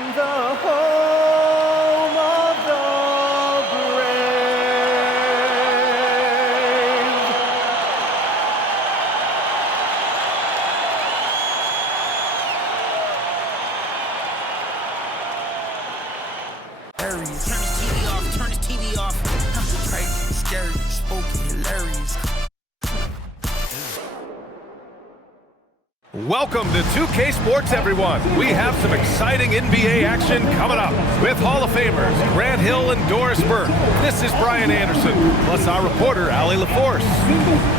and the home of the brave. Turn his TV off, turn his TV off. Crazy, scary, spooky, hilarious. Welcome to 2K Sports, everyone. We have some exciting NBA action coming up with Hall of Famers Grant Hill and Doris Burke. This is Brian Anderson, plus our reporter, Allie LaForce.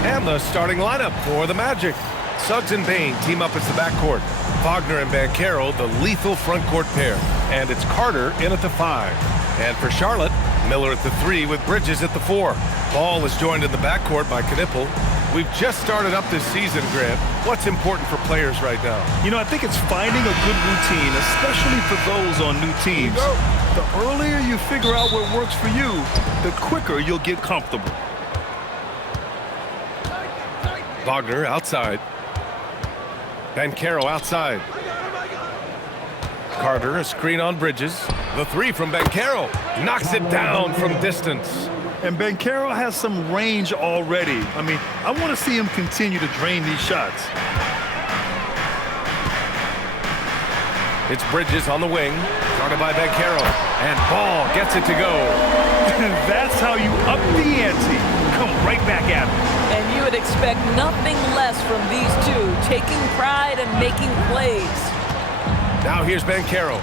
And the starting lineup for the Magic. Suggs and Bain team up as the backcourt. Wagner and Banchero, the lethal frontcourt pair. And it's Carter in at the 5. And for Charlotte, Miller at the 3 with Bridges at the 4. Ball is joined in the backcourt by Knipple. We've just started up this season, Grant. What's important for players right now? You know, I think it's finding a good routine, especially for those on new teams. The earlier you figure out what works for you, the quicker you'll get comfortable. Wagner outside. Banchero outside. Carter, a screen on Bridges. The 3 from Banchero. Knocks it down from distance. And Banchero has some range already. I mean, I want to see him continue to drain these shots. It's Bridges on the wing. Guarded by Banchero. And Ball gets it to go. That's how you up the ante. Come right back at him. And you would expect nothing less from these two, taking pride and making plays. Now here's Banchero.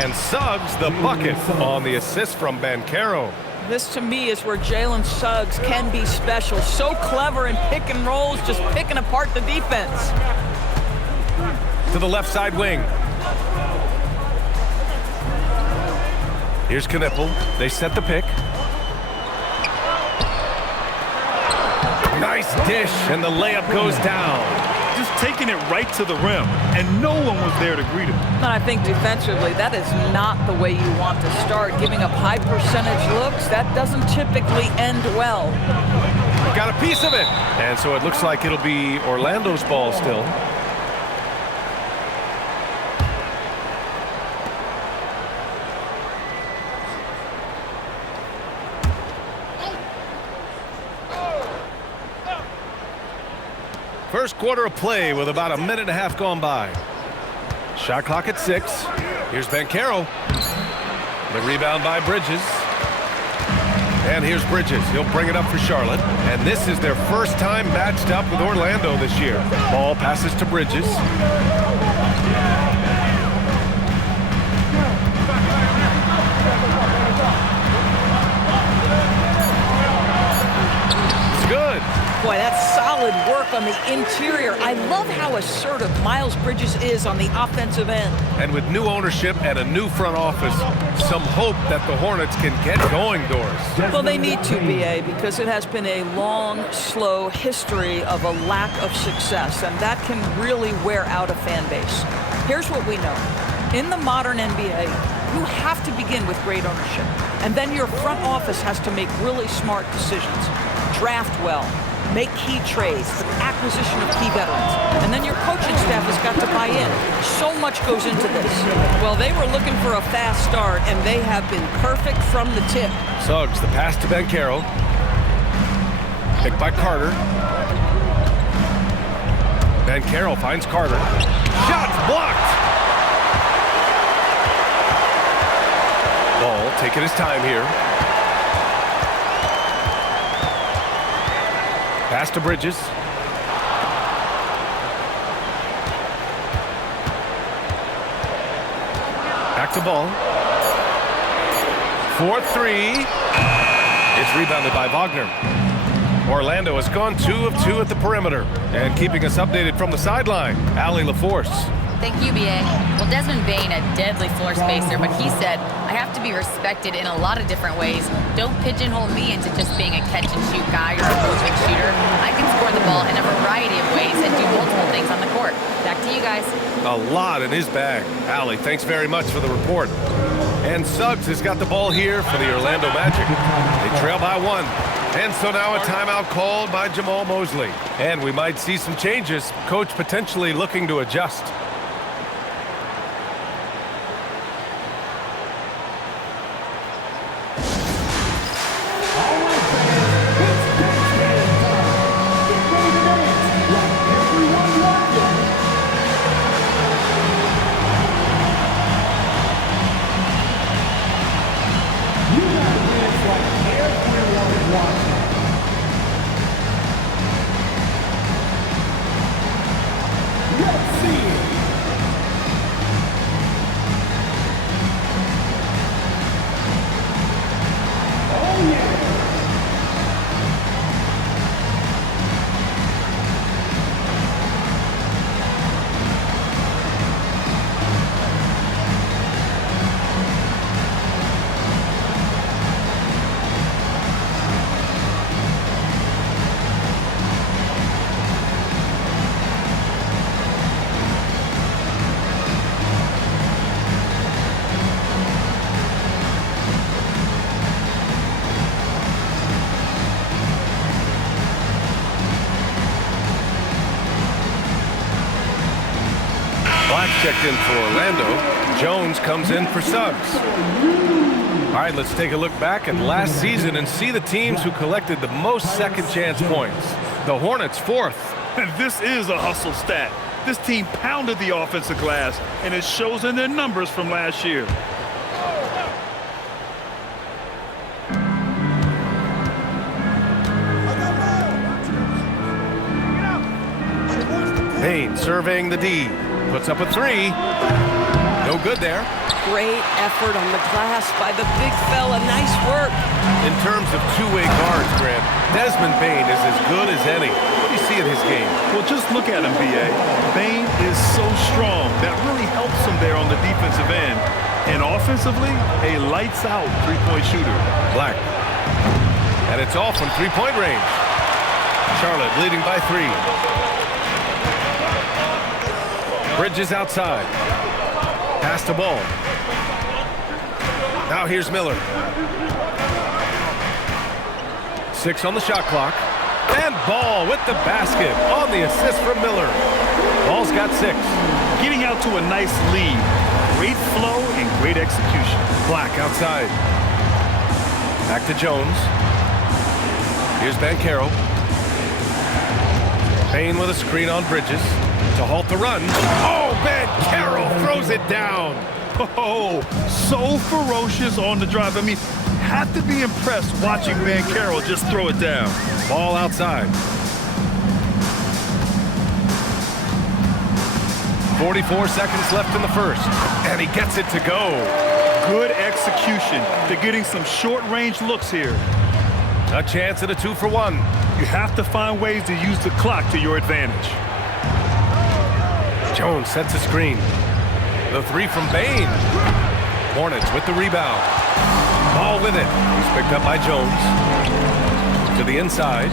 And Suggs the bucket on the assist from Banchero. This, to me, is where Jalen Suggs can be special. So clever in pick and rolls, just picking apart the defense. To the left side wing. Here's Knipple. They set the pick. Nice dish, and the layup goes down. Just taking it right to the rim, and no one was there to greet him. And I think defensively, that is not the way you want to start. Giving up high percentage looks, that doesn't typically end well. Got a piece of it. And so it looks like it'll be Orlando's ball still. First quarter of play with about a minute and a half gone by. Shot clock at 6. Here's Banchero. The rebound by Bridges. And here's Bridges. He'll bring it up for Charlotte. And this is their first time matched up with Orlando this year. Ball passes to Bridges. It's good. Boy, that's solid work on the interior. I love how assertive Miles Bridges is on the offensive end. And with new ownership and a new front office, some hope that the Hornets can get going, Doris. Well, they need to, BA, because it has been a long, slow history of a lack of success, and that can really wear out a fan base. Here's what we know. In the modern NBA, you have to begin with great ownership, and then your front office has to make really smart decisions. Draft well. Make key trades, acquisition of key veterans, and then your coaching staff has got to buy in. So much goes into this. Well, they were looking for a fast start, and they have been perfect from the tip. Suggs, the pass to Banchero. Picked by Carter. Banchero finds Carter. Shots blocked! Ball taking his time here. Pass to Bridges. Back to Ball. 4-3. It's rebounded by Wagner. Orlando has gone 2 of 2 at the perimeter. And keeping us updated from the sideline, Allie LaForce. Thank you, BA. Well, Desmond Bain, a deadly floor spacer, but he said, I have to be respected in a lot of different ways. Don't pigeonhole me into just being a catch-and-shoot guy or a movement shooter. I can score the ball in a variety of ways and do multiple things on the court. Back to you guys. A lot in his bag. Allie, thanks very much for the report. And Suggs has got the ball here for the Orlando Magic. They trail by 1. And so now a timeout called by Jamal Mosley. And we might see some changes. Coach potentially looking to adjust. checked in for Orlando. Jones comes in for Suggs. All right, let's take a look back at last season and see the teams who collected the most second chance points. The Hornets, 4th. And this is a hustle stat. This team pounded the offensive glass, and it shows in their numbers from last year. Payne surveying the D. Puts up a 3. No good there. Great effort on the glass by the big fella. Nice work. In terms of two-way guards, Grant, Desmond Bane is as good as any. What do you see in his game? Well, just look at him, B.A. Bane is so strong. That really helps him there on the defensive end. And offensively, a lights-out three-point shooter. Black. And it's all from three-point range. Charlotte leading by 3. Bridges outside. Pass the ball. Now here's Miller. 6 on the shot clock. And Ball with the basket on the assist from Miller. Ball's got 6. Getting out to a nice lead. Great flow and great execution. Black outside. Back to Jones. Here's Banchero. Payne with a screen on Bridges to halt the run. Oh, Banchero throws it down. Oh, so ferocious on the drive. I mean, have to be impressed watching Banchero just throw it down. Ball outside. 44 seconds left in the first, and he gets it to go. Good execution. They're getting some short-range looks here. A chance at a 2-for-1. You have to find ways to use the clock to your advantage. Jones sets a screen. The 3 from Bane. Hornets with the rebound. Ball with it. He's picked up by Jones. To the inside.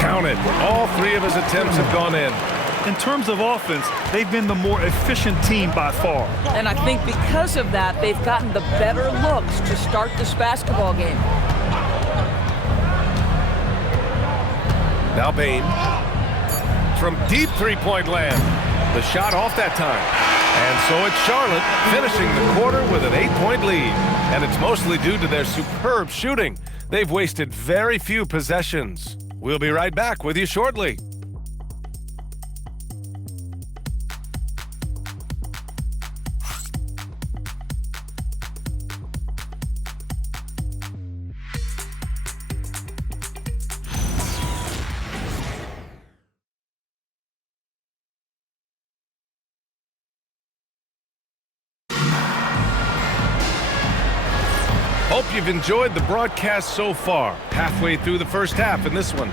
Counted. All 3 of his attempts have gone in. In terms of offense, they've been the more efficient team by far. And I think because of that, they've gotten the better looks to start this basketball game. Now Bane. From deep three-point land. The shot off that time. And so it's Charlotte finishing the quarter with an 8-point lead. And it's mostly due to their superb shooting. They've wasted very few possessions. We'll be right back with you shortly. Hope you've enjoyed the broadcast so far. Halfway through the first half in this one.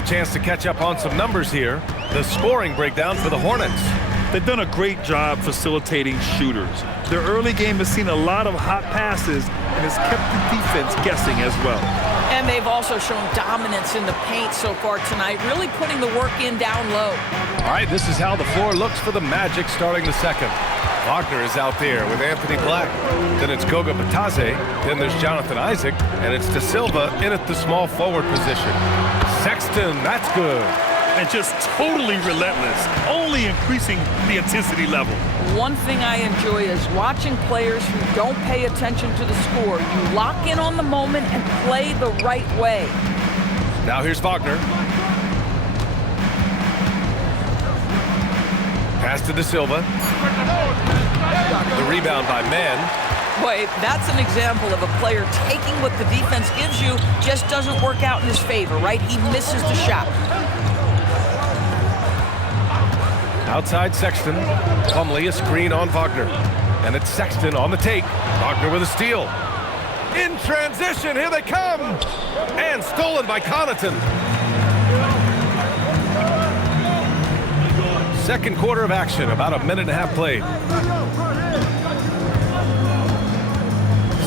A chance to catch up on some numbers here. The scoring breakdown for the Hornets. They've done a great job facilitating shooters. Their early game has seen a lot of hot passes and has kept the defense guessing as well. And they've also shown dominance in the paint so far tonight, really putting the work in down low. All right, this is how the floor looks for the Magic starting the second. Wagner is out there with Anthony Black. Then it's Goga Batase. Then there's Jonathan Isaac. And it's De Silva in at the small forward position. Sexton, that's good. And just totally relentless, only increasing the intensity level. One thing I enjoy is watching players who don't pay attention to the score. You lock in on the moment and play the right way. Now here's Wagner. Pass to De Silva. The rebound by Mann. Boy, that's an example of a player taking what the defense gives you, just doesn't work out in his favor, right? He misses the shot. Outside Sexton. Plumlee a screen on Wagner. And it's Sexton on the take. Wagner with a steal. In transition, here they come! And stolen by Connaughton. Second quarter of action, about a minute and a half played.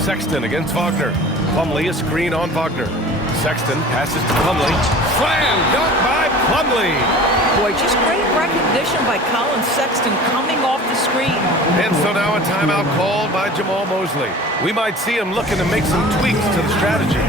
Sexton against Wagner. Plumlee a screen on Wagner. Sexton passes to Plumlee. Slam dunk by Plumlee. Boy, just great recognition by Colin Sexton coming off the screen. And so now a timeout called by Jamal Mosley. We might see him looking to make some tweaks to the strategy.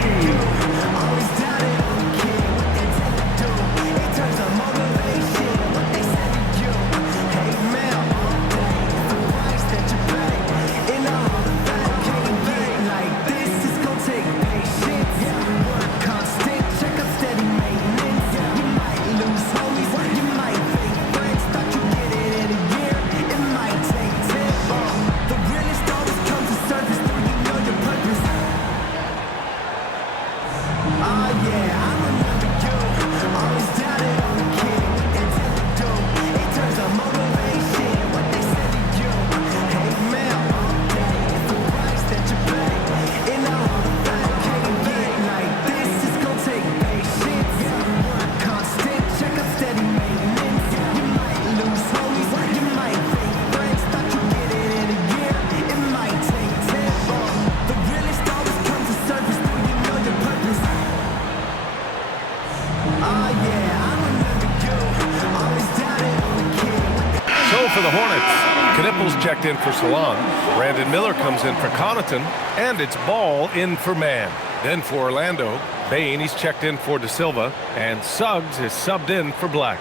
Hornets. Knipples checked in for Salon. Brandon Miller comes in for Connaughton. And it's Ball in for Mann. Then for Orlando, Bain, he's checked in for De Silva. And Suggs is subbed in for Black.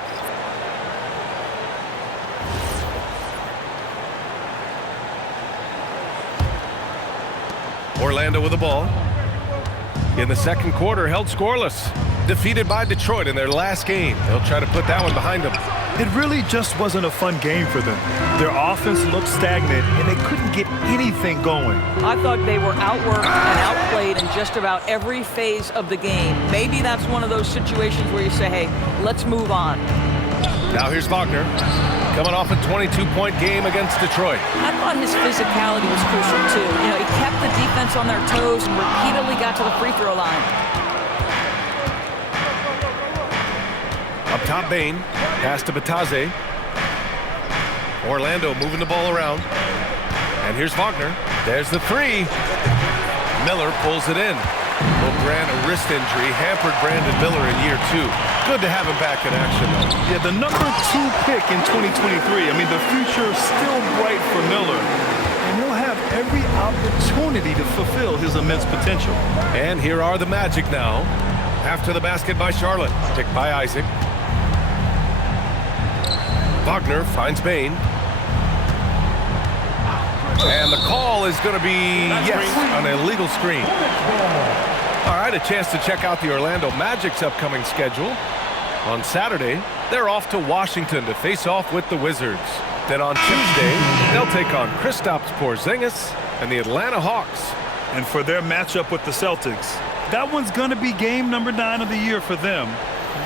Orlando with the ball. In the second quarter, held scoreless. Defeated by Detroit in their last game. They'll try to put that one behind them. It really just wasn't a fun game for them. Their offense looked stagnant, and they couldn't get anything going. I thought they were outworked and outplayed in just about every phase of the game. Maybe that's one of those situations where you say, hey, let's move on. Now here's Wagner, coming off a 22-point game against Detroit. I thought his physicality was crucial, too. You know, he kept the defense on their toes and repeatedly got to the free throw line. Up top, Bain. Pass to Bataze. Orlando moving the ball around. And here's Wagner. There's the three. Miller pulls it in. Well, Grant, a wrist injury hampered Brandon Miller in year 2. Good to have him back in action, though. Yeah, the number 2 pick in 2023. I mean, the future is still bright for Miller. And he'll have every opportunity to fulfill his immense potential. And here are the Magic now. After the basket by Charlotte. Picked by Isaac. Wagner finds Bain. And the call is going to be, yes, an illegal screen. All right, a chance to check out the Orlando Magic's upcoming schedule. On Saturday, they're off to Washington to face off with the Wizards. Then on Tuesday, they'll take on Kristaps Porzingis and the Atlanta Hawks. And for their matchup with the Celtics, that one's going to be game number 9 of the year for them.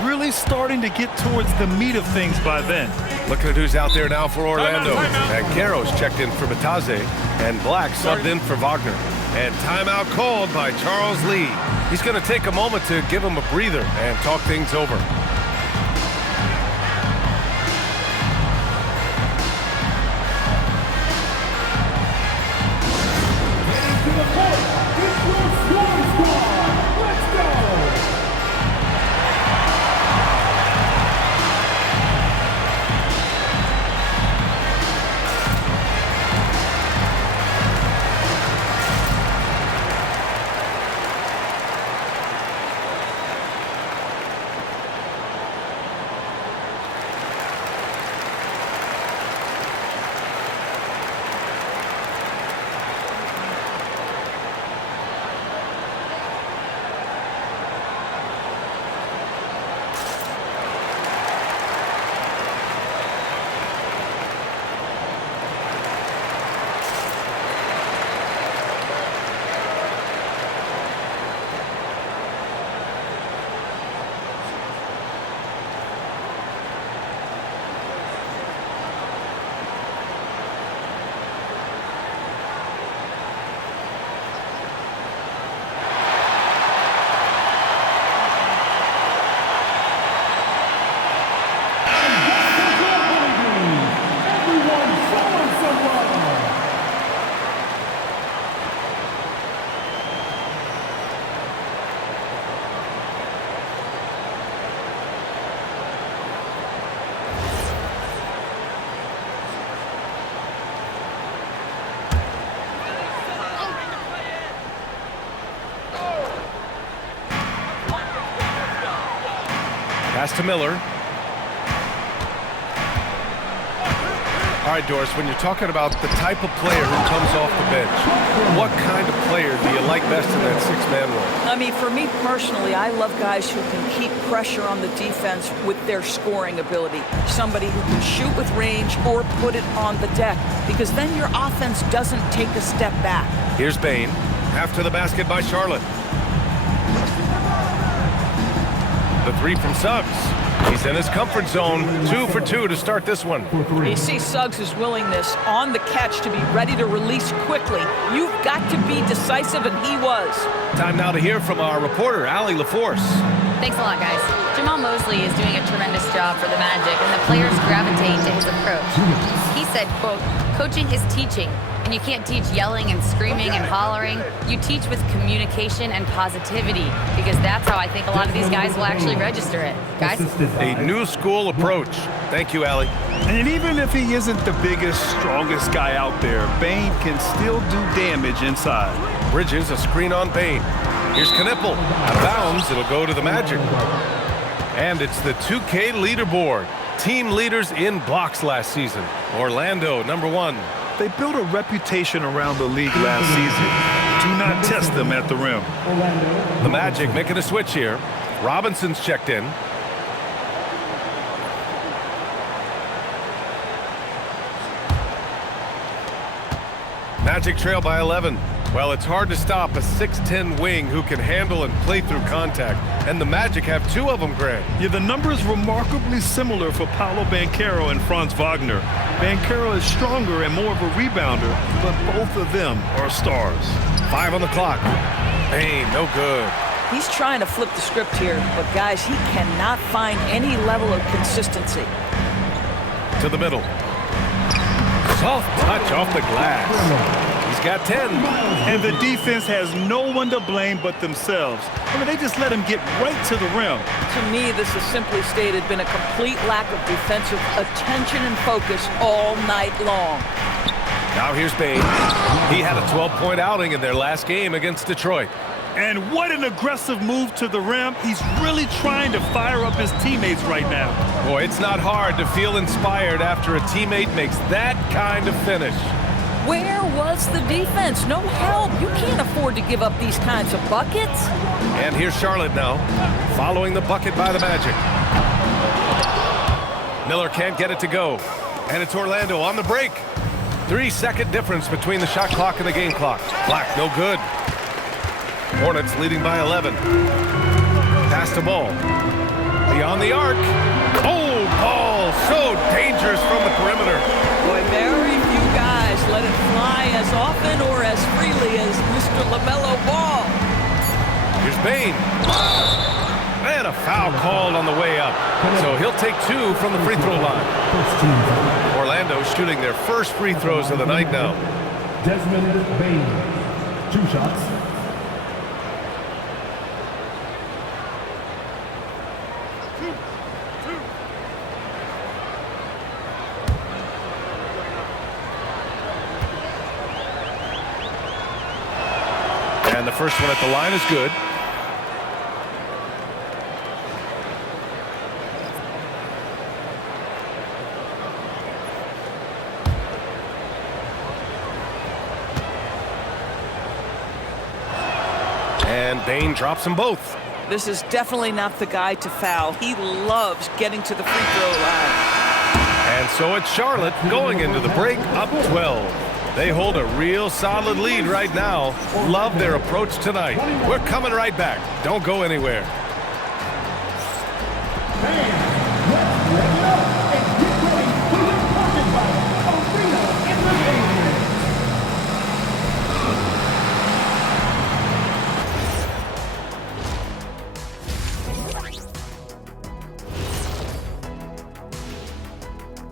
Really starting to get towards the meat of things by then. Looking at who's out there now for Orlando. And Caro's checked in for Bataze. And Black subbed in for Wagner. And timeout called by Charles Lee. He's going to take a moment to give him a breather and talk things over. Pass to Miller. All right, Doris, when you're talking about the type of player who comes off the bench, what kind of player do you like best in that six-man role? I mean, for me personally, I love guys who can keep pressure on the defense with their scoring ability. Somebody who can shoot with range or put it on the deck, because then your offense doesn't take a step back. Here's Bain. After the basket by Charlotte. The three from Suggs. He's in his comfort zone. 2 for 2 to start this one. You see Suggs' willingness on the catch to be ready to release quickly. You've got to be decisive, and he was. Time now to hear from our reporter, Allie LaForce. Thanks a lot, guys. Jamal Mosley is doing a tremendous job for the Magic, and the players gravitate to his approach. He said, quote, "Coaching is teaching, and you can't teach yelling and screaming and hollering. You teach with communication and positivity, because that's how I think a lot of these guys will actually register it." Guys? A new school approach. Thank you, Allie. And even if he isn't the biggest, strongest guy out there, Bane can still do damage inside. Bridges, a screen on Bane. Here's Knipple. Out of bounds, it'll go to the Magic. And it's the 2K leaderboard. Team leaders in blocks last season. Orlando, number 1. They built a reputation around the league last season. Do not test them at the rim. The Magic making a switch here. Robinson's checked in. Magic trail by 11. Well, it's hard to stop a 6'10 wing who can handle and play through contact. And the Magic have 2 of them, Grant. Yeah, the numbers remarkably similar for Paolo Banchero and Franz Wagner. Banchero is stronger and more of a rebounder, but both of them are stars. 5 on the clock. Bane, no good. He's trying to flip the script here, but guys, he cannot find any level of consistency. To the middle. Soft touch off the glass. He's got 10. And the defense has no one to blame but themselves. I mean, they just let him get right to the rim. To me, this has simply stated been a complete lack of defensive attention and focus all night long. Now here's Bane. He had a 12-point outing in their last game against Detroit. And what an aggressive move to the rim. He's really trying to fire up his teammates right now. Boy, it's not hard to feel inspired after a teammate makes that kind of finish. Where was the defense? No help. You can't afford to give up these kinds of buckets. And here's Charlotte now, following the bucket by the Magic. Miller can't get it to go. And it's Orlando on the break. 3-second difference between the shot clock and the game clock. Black, no good. Hornets leading by 11. Pass the ball. Beyond the arc. Oh, ball so dangerous from the perimeter. Boy, very few guys let it fly as often or as freely as Mr. LaMelo Ball. Here's Bane. And a foul called on the way up. So he'll take 2 from the free throw line. Orlando shooting their first free throws of the night now. Desmond Bane, 2 shots. And the first one at the line is good. And Bane drops them both. This is definitely not the guy to foul. He loves getting to the free throw line. And so it's Charlotte going into the break up 12. They hold a real solid lead right now. Love their approach tonight. We're coming right back. Don't go anywhere.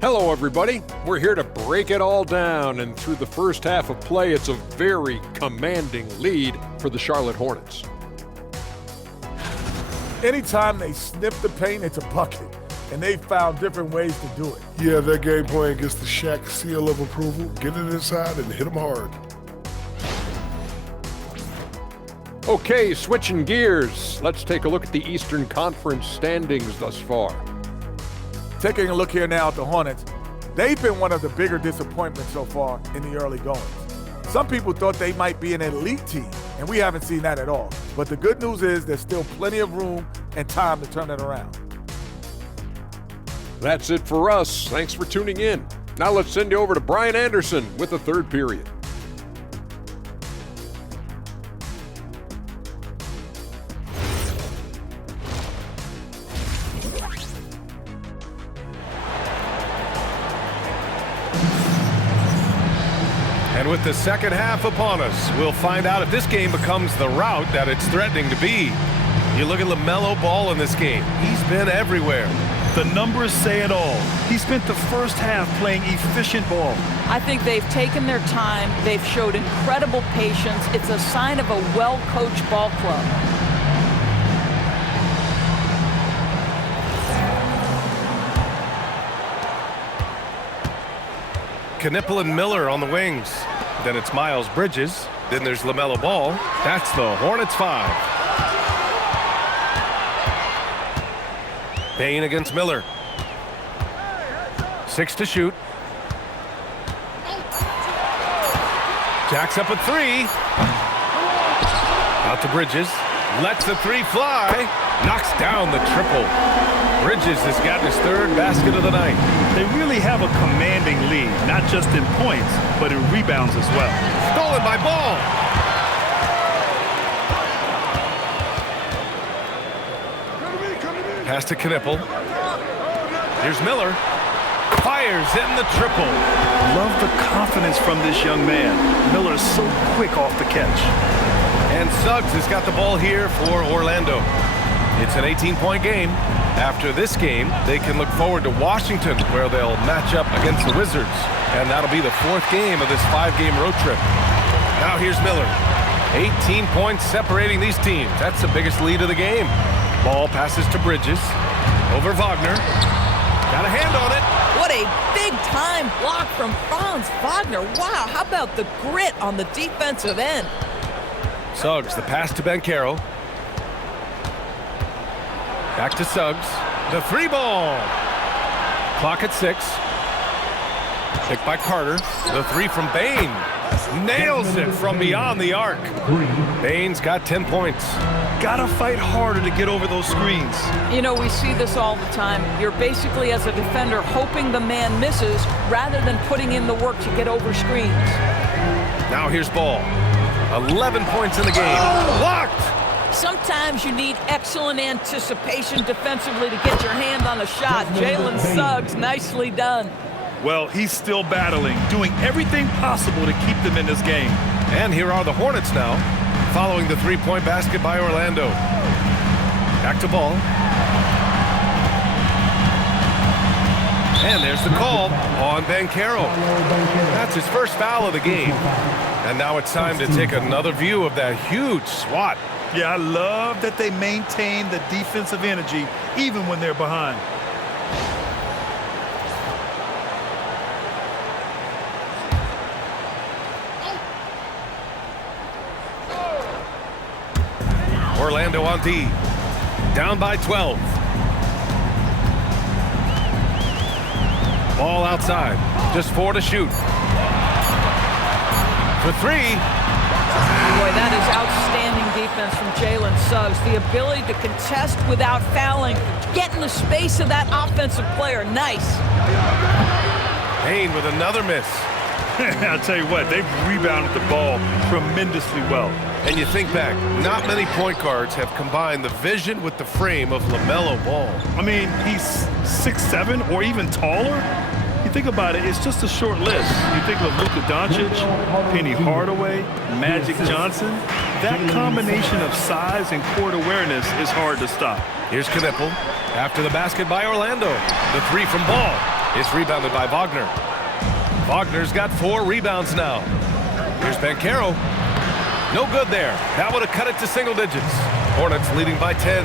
Hello, everybody. We're here to break it all down, and through the first half of play, it's a very commanding lead for the Charlotte Hornets. Anytime they snip the paint, it's a bucket, and they found different ways to do it. Yeah, their game plan gets the Shaq seal of approval. Get it inside and hit them hard. Okay, switching gears. Let's take a look at the Eastern Conference standings thus far. Taking a look here now at the Hornets, they've been one of the bigger disappointments so far in the early goings. Some people thought they might be an elite team, and we haven't seen that at all. But the good news is there's still plenty of room and time to turn it around. That's it for us. Thanks for tuning in. Now let's send you over to Brian Anderson with the third period. And with the second half upon us, we'll find out if this game becomes the rout that it's threatening to be. You look at LaMelo Ball in this game. He's been everywhere. The numbers say it all. He spent the first half playing efficient ball. I think they've taken their time. They've showed incredible patience. It's a sign of a well-coached ball club. Knipple and Miller on the wings. Then it's Miles Bridges. Then there's LaMelo Ball. That's the Hornets 5. Payne against Miller. 6 to shoot. Jacks up a 3. Out to Bridges. Lets the 3 fly. Knocks down the triple. Bridges has gotten his 3rd basket of the night. They really have a commanding lead, not just in points, but in rebounds as well. Stolen by Ball. Pass to Knipple. Here's Miller. Fires in the triple. Love the confidence from this young man. Miller's so quick off the catch. And Suggs has got the ball here for Orlando. It's an 18-point game. After this game, they can look forward to Washington, where they'll match up against the Wizards. And that'll be the 4th game of this 5-game road trip. Now here's Miller. 18 points separating these teams. That's the biggest lead of the game. Ball passes to Bridges. Over Wagner. Got a hand on it. What a big-time block from Franz Wagner. Wow, how about the grit on the defensive end? Suggs, the pass to Banchero. Back to Suggs. The 3 ball. Clock at 6. Picked by Carter. The 3 from Bane. Nails it from beyond the arc. Bane's got 10 points. Gotta fight harder to get over those screens. You know, we see this all the time. You're basically, as a defender, hoping the man misses rather than putting in the work to get over screens. Now here's Ball. 11 points in the game. Blocked! Sometimes you need excellent anticipation defensively to get your hand on a shot. Jalen Suggs, nicely done. Well, he's still battling, doing everything possible to keep them in this game. And here are the Hornets now, following the 3-point basket by Orlando. Back to Ball. And there's the call on Banchero. That's his first foul of the game. And now it's time to take another view of that huge swat. Yeah, I love that they maintain the defensive energy even when they're behind. Orlando on D. Down by 12. Ball outside. Just 4 to shoot. For 3. Boy, that is outstanding defense from Jalen Suggs. The ability to contest without fouling. Get in the space of that offensive player. Nice. Payne with another miss. I'll tell you what, they've rebounded the ball tremendously well. And you think back, not many point guards have combined the vision with the frame of LaMelo Ball. I mean, he's 6'7" or even taller. You think about it, it's just a short list. You think of Luka Doncic, Penny Hardaway, Magic Johnson. That combination of size and court awareness is hard to stop. Here's Knipple. After the basket by Orlando. The 3 from Ball. It's rebounded by Wagner. Wagner's got 4 rebounds now. Here's Banchero. No good there. That would have cut it to single digits. Hornets leading by 10.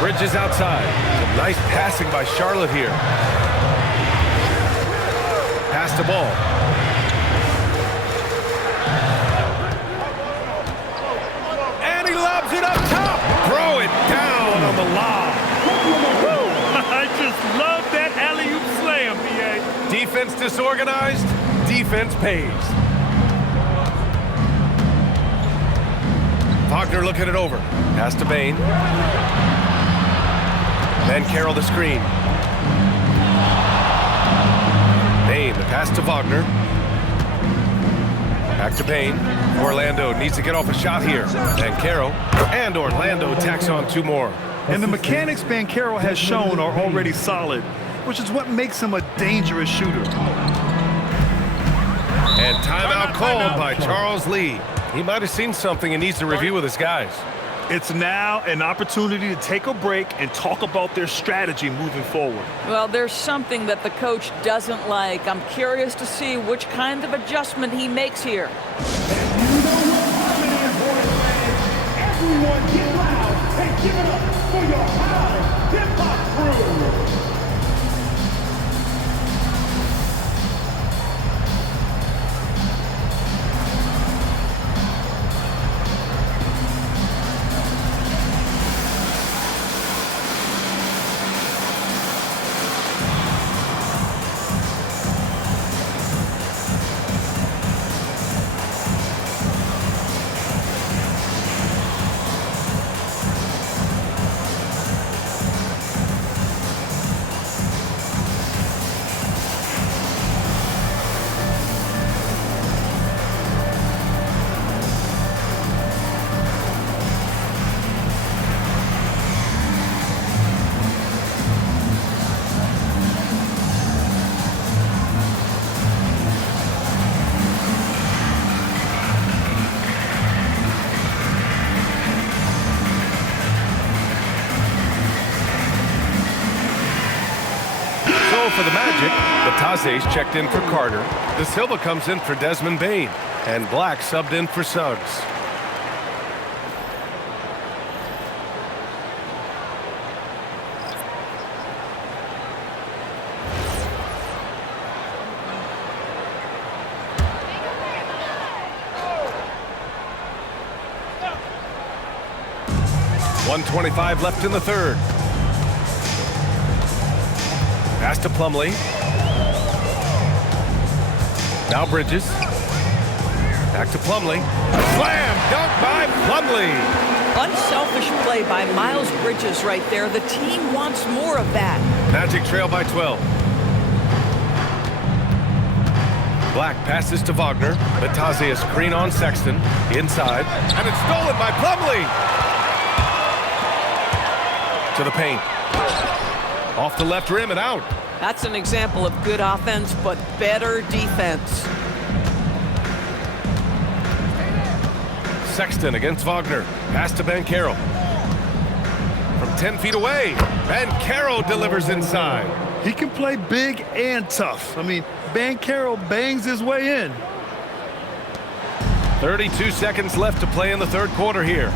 Bridges outside. Some nice passing by Charlotte here. Pass to Ball. And he lobs it up top. Throw it down on the lob. I just love that alley-oop slam, B.A. Defense disorganized. Defense pays. Wagner looking it over. Pass to Bane. Banchero the screen. Bane, the pass to Wagner. Back to Bane. Orlando needs to get off a shot here. Banchero. And Orlando tacks on 2 more. And the mechanics Banchero has shown are already solid, which is what makes him a dangerous shooter. And timeout called by Charles Lee. He might have seen something and needs to review with his guys. It's now an opportunity to take a break and talk about their strategy moving forward. Well, there's something that the coach doesn't like. I'm curious to see which kind of adjustment he makes here. Everyone get loud and give it up for your high hip-hop crew. For the Magic, Bataze's checked in for Carter. De Silva comes in for Desmond Bane. And Black subbed in for Suggs. .125 left in the third. Pass to Plumlee. Now Bridges. Back to Plumlee. Slam dunk by Plumlee. Unselfish play by Miles Bridges right there. The team wants more of that. Magic trail by 12. Black passes to Wagner. Bataze a screen on Sexton. Inside. And it's stolen by Plumlee. To the paint. Off the left rim and out. That's an example of good offense, but better defense. Sexton against Wagner. Pass to Banchero. From 10 feet away. Banchero delivers inside. He can play big and tough. I mean, Banchero bangs his way in. 32 seconds left to play in the third quarter here.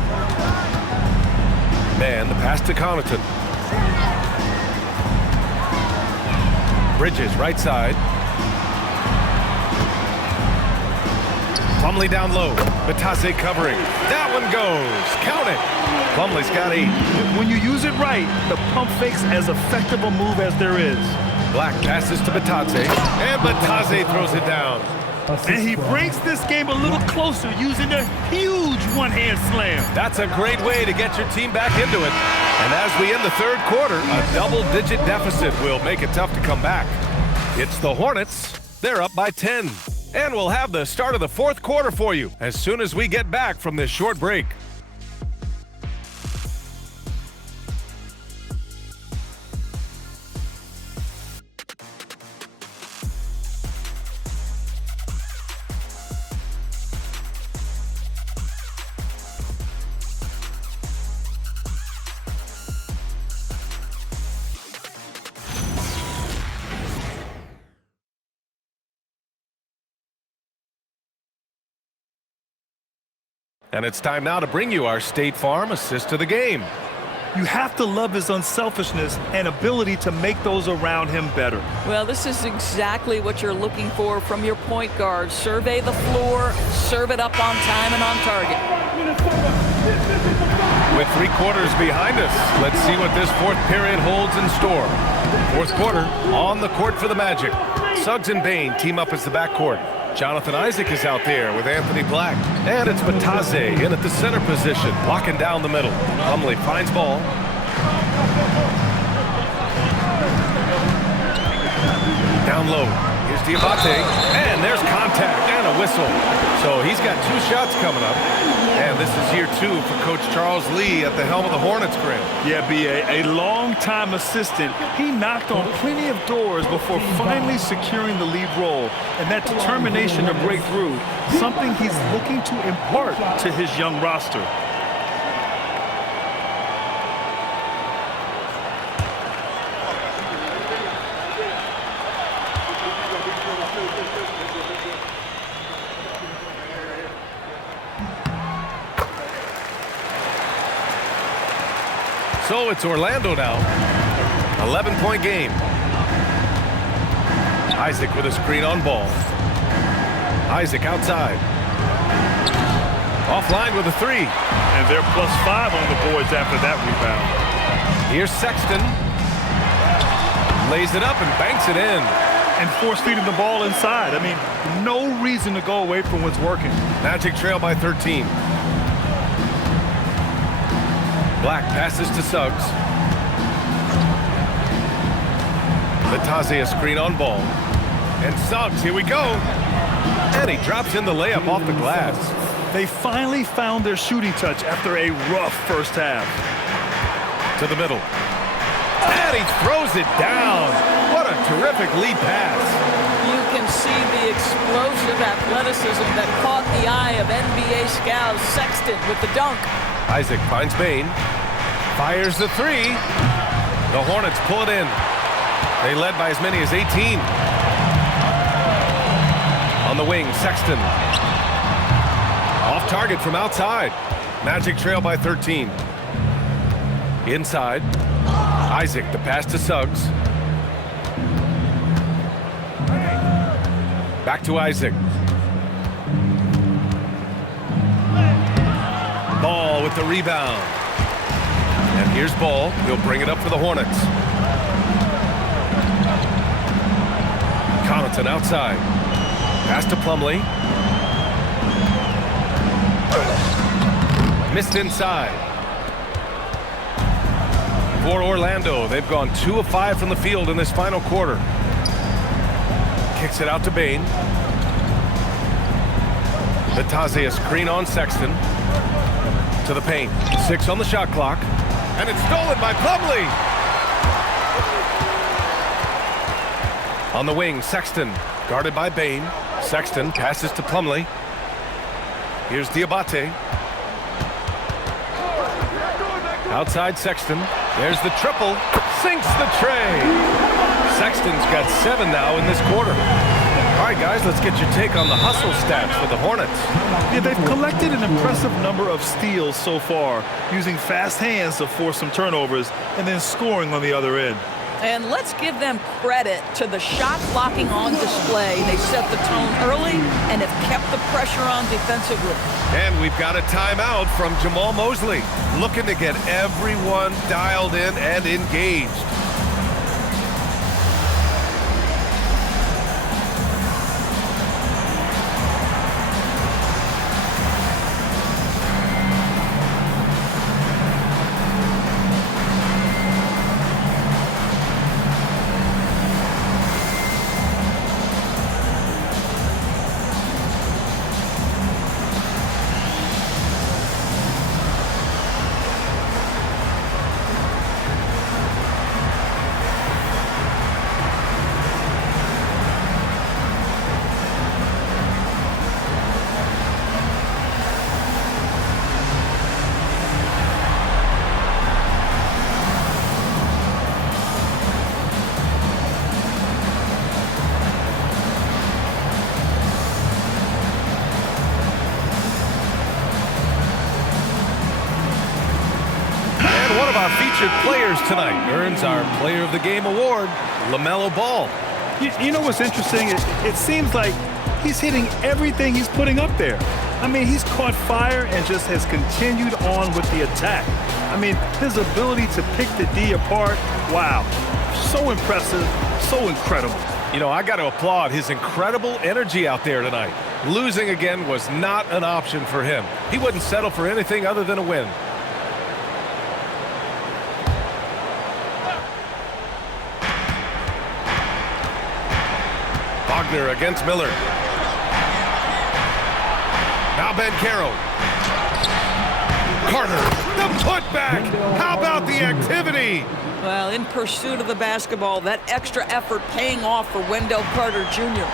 Man, the pass to Connaughton. Bridges, right side. Plumlee down low. Bataze covering. That one goes. Count it. Plumlee's got 8. When you use it right, the pump fake's as effective a move as there is. Black passes to Bataze. And Bataze throws it down. And he brings this game a little closer using a huge one-hand slam. That's a great way to get your team back into it. And as we end the third quarter, a double-digit deficit will make it tough to come back. It's the Hornets. They're up by 10. And we'll have the start of the fourth quarter for you as soon as we get back from this short break. And it's time now to bring you our State Farm assist to the game. You have to love his unselfishness and ability to make those around him better. Well, this is exactly what you're looking for from your point guard. Survey the floor, serve it up on time and on target. With 3 quarters behind us, let's see what this fourth period holds in store. Fourth quarter, on the court for the Magic. Suggs and Bane team up as the backcourt. Jonathan Isaac is out there with Anthony Black. And it's Bataze in at the center position, locking down the middle. Plumlee finds ball. Down low. Here's Diabate. And there's contact and a whistle. So he's got 2 shots coming up. And this is year 2 for Coach Charles Lee at the helm of the Hornets, Graham. Yeah, B.A., a long-time assistant. He knocked on plenty of doors before finally securing the lead role. And that determination to break through, something he's looking to impart to his young roster. So it's Orlando now. 11-point game. Isaac with a screen on ball. Isaac outside. Offline with a three. And they're +5 on the boards after that rebound. Here's Sexton. Lays it up and banks it in. And force-feeding the ball inside. I mean, no reason to go away from what's working. Magic trail by 13. Black passes to Suggs. Lataze a screen on ball. And Suggs, here we go. And he drops in the layup off the glass. They finally found their shooting touch after a rough first half. To the middle. And he throws it down. What a terrific lead pass. You can see the explosive athleticism that caught the eye of NBA scout Sexton with the dunk. Isaac finds Bain. Fires the three. The Hornets pull it in. They led by as many as 18. On the wing, Sexton. Off target from outside. Magic trail by 13. Inside. Isaac, the pass to Suggs. Back to Isaac. Ball with the rebound. And here's Ball. He'll bring it up for the Hornets. Connaughton outside. Pass to Plumlee. Missed inside. For Orlando, they've gone 2 of 5 from the field in this final quarter. Kicks it out to Bain. Lataze a screen on Sexton. To the paint. 6 on the shot clock. And it's stolen by Plumlee. On the wing, Sexton. Guarded by Bain. Sexton passes to Plumlee. Here's Diabate. Outside Sexton. There's the triple. Sinks the tray. Sexton's got 7 now in this quarter. All right, guys, let's get your take on the hustle stats for the Hornets. Yeah, they've collected an impressive number of steals so far, using fast hands to force some turnovers and then scoring on the other end. And let's give them credit to the shot blocking on display. They set the tone early and have kept the pressure on defensively. And we've got a timeout from Jamal Mosley, looking to get everyone dialed in and engaged. Featured players tonight earns our Player of the Game award, LaMelo Ball. You know what's interesting? It seems like he's hitting everything he's putting up there. I mean, he's caught fire and just has continued on with the attack. I mean, his ability to pick the D apart, wow. So impressive, so incredible. You know, I got to applaud his incredible energy out there tonight. Losing again was not an option for him. He wouldn't settle for anything other than a win. Wagner against Miller. Now Banchero. Carter, the putback. How about the activity? Well, in pursuit of the basketball, that extra effort paying off for Wendell Carter Jr.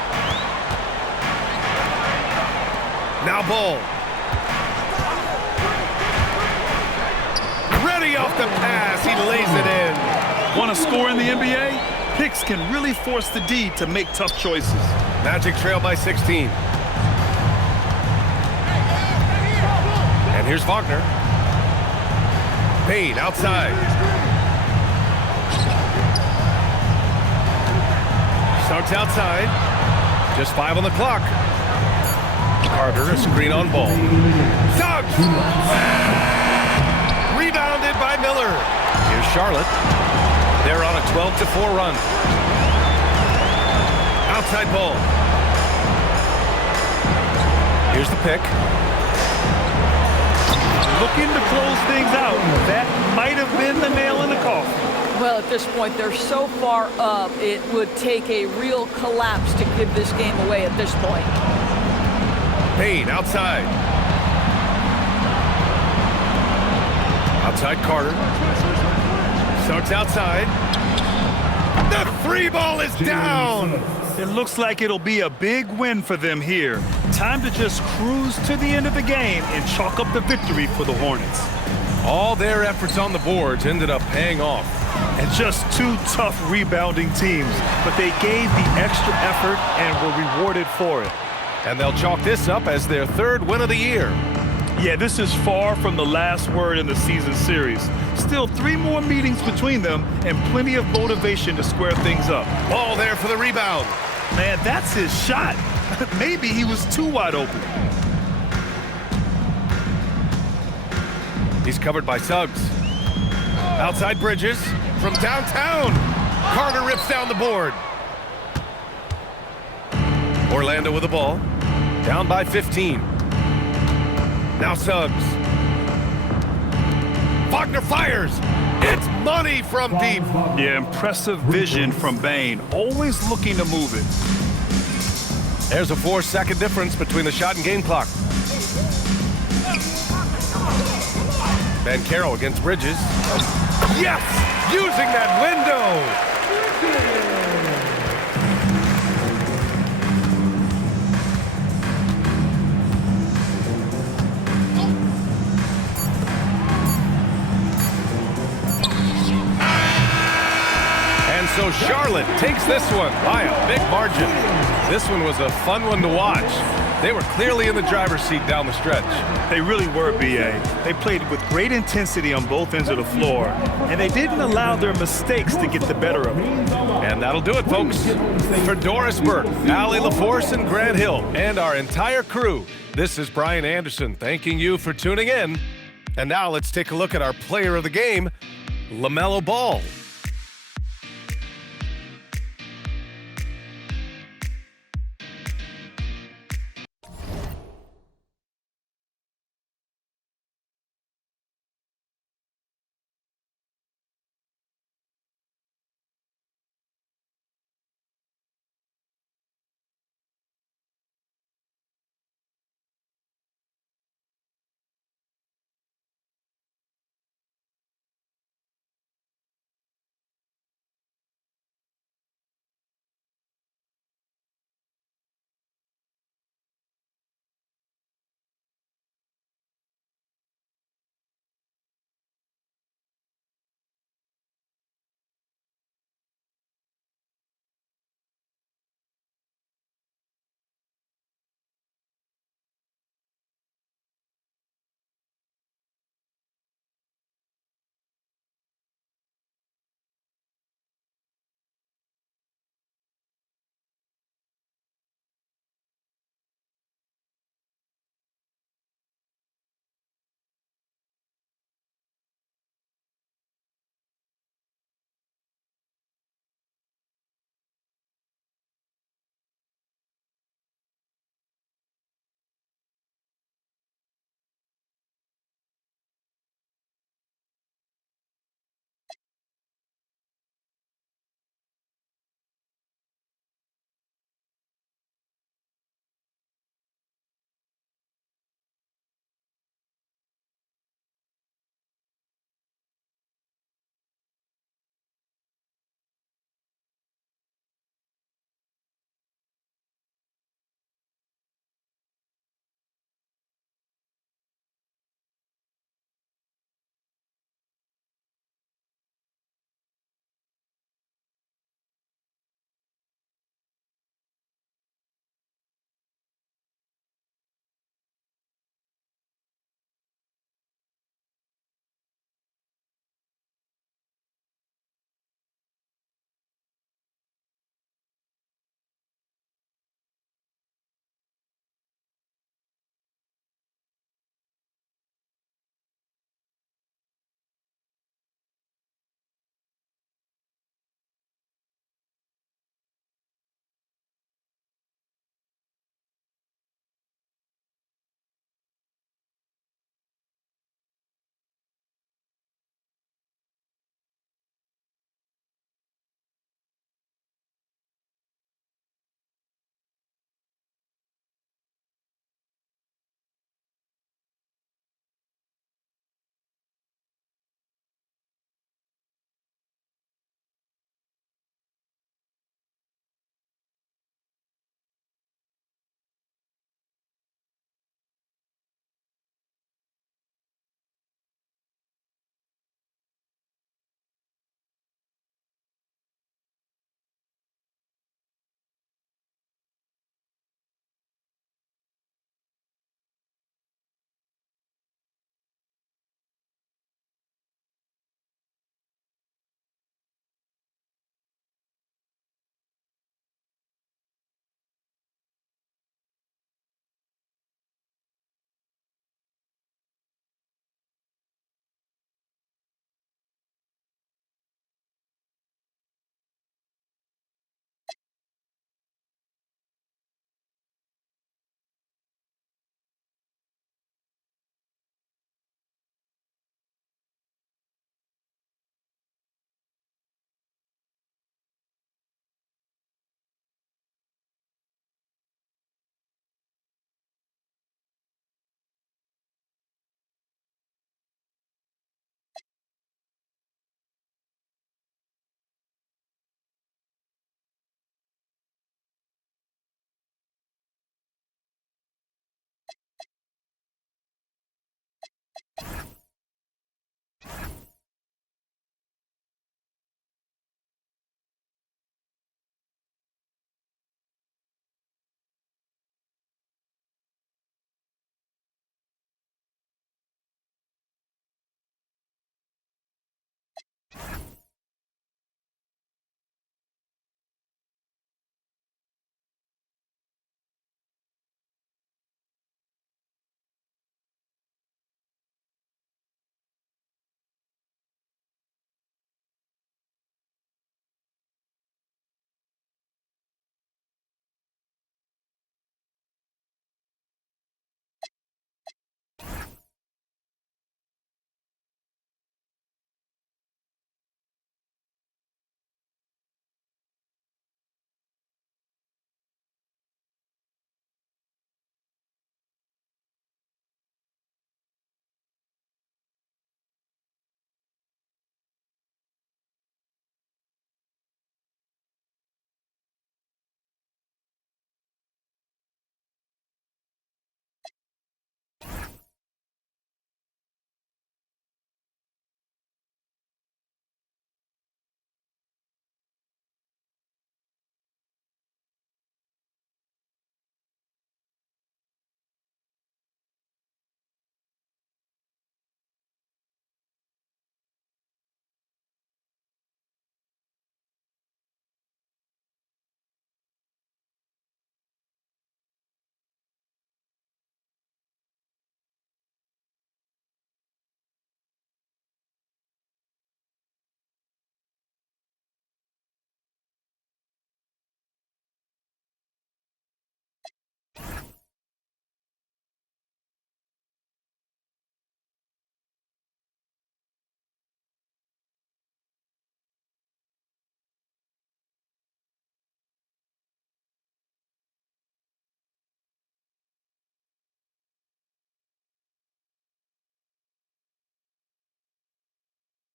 Now Ball. Ready off the pass. He lays it in. Want to score in the NBA? Picks can really force the D to make tough choices. Magic trail by 16. And here's Wagner. Payne outside. Starts outside. Just 5 on the clock. Carter, a screen on ball. Suggs! Rebounded by Miller. Here's Charlotte. They're on a 12-4 run. Outside ball. Here's the pick. Looking to close things out. That might have been the nail in the coffin. Well, at this point, they're so far up, it would take a real collapse to give this game away at this point. Payne outside. Outside Carter. Starts outside. The 3 ball is down. It looks like it'll be a big win for them here. Time to just cruise to the end of the game and chalk up the victory for the Hornets. All their efforts on the boards ended up paying off. And just 2 tough rebounding teams, but they gave the extra effort and were rewarded for it. And they'll chalk this up as their 3rd win of the year. Yeah, this is far from the last word in the season series. Still 3 more meetings between them and plenty of motivation to square things up. Ball there for the rebound. Man, that's his shot. Maybe he was too wide open. He's covered by Suggs. Outside Bridges from downtown. Carter rips down the board. Orlando with the ball. Down by 15. Now Suggs. Wagner fires. It's money from deep. Yeah, impressive vision from Bane. Always looking to move it. There's a 4-second difference between the shot and game clock. Banchero against Bridges. Yes! Using that window! And so Charlotte takes this one by a big margin. This one was a fun one to watch. They were clearly in the driver's seat down the stretch. They really were, B.A. They played with great intensity on both ends of the floor, and they didn't allow their mistakes to get the better of them. And that'll do it, folks. For Doris Burke, Allie LaForce, and Grant Hill, and our entire crew, this is Brian Anderson thanking you for tuning in. And now let's take a look at our player of the game, LaMelo Ball.